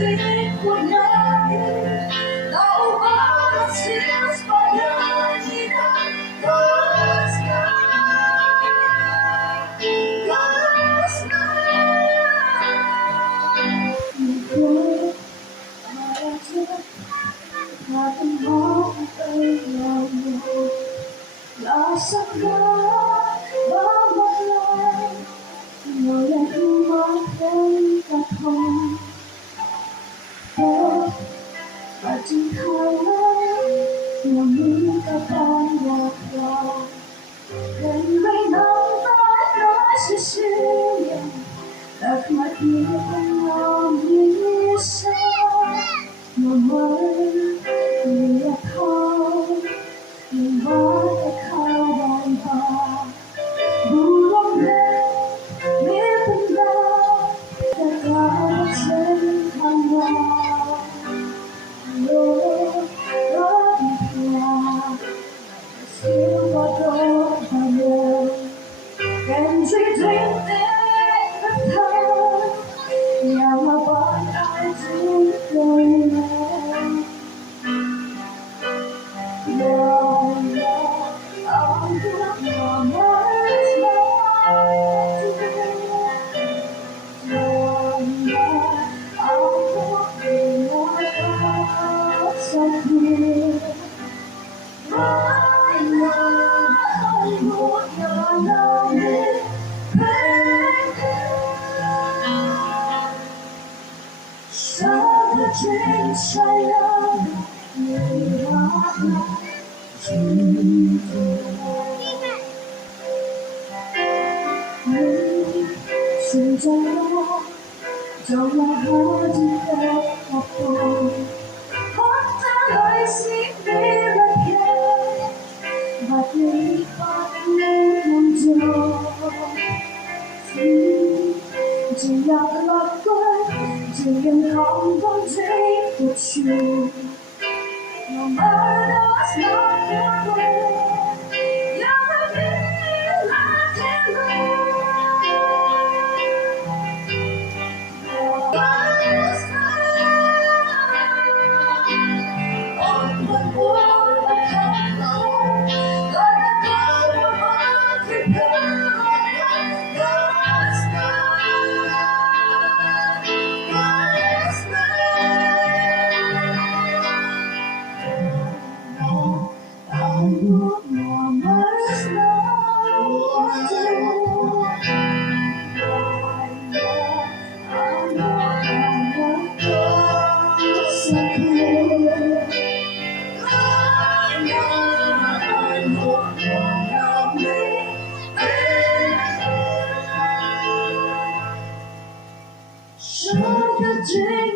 đi một ngày đau quá feels for you God's night mà chưa mà tâm hồn ơi lòng là sắc hoa bao một lời ngồi lên mắt thấy cả thông và chỉ thay lòng như các bạn nhạc lòng gần mấy năm ta nói sự xưa đặt mắt như con lòng như sao mà mới như không nhưng vẫn không đàn bà buông lên biết từng đau tất cả trên hàng ngàn lối có đi qua siêu có đôi và đời kèm suy tính đến rất thơ nhà mà bọn ai giữ đôi này now I'm not my mind's Trong lòng hoa chỉ đẹp một tôi hót ra lời xin đi rất khéo và đi phát lên mong chờ chỉ là lạc quên chỉ yên không không thấy một chiều no matter what's not your way you're a bit like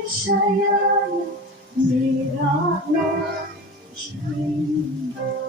Saya tidak mau cinta.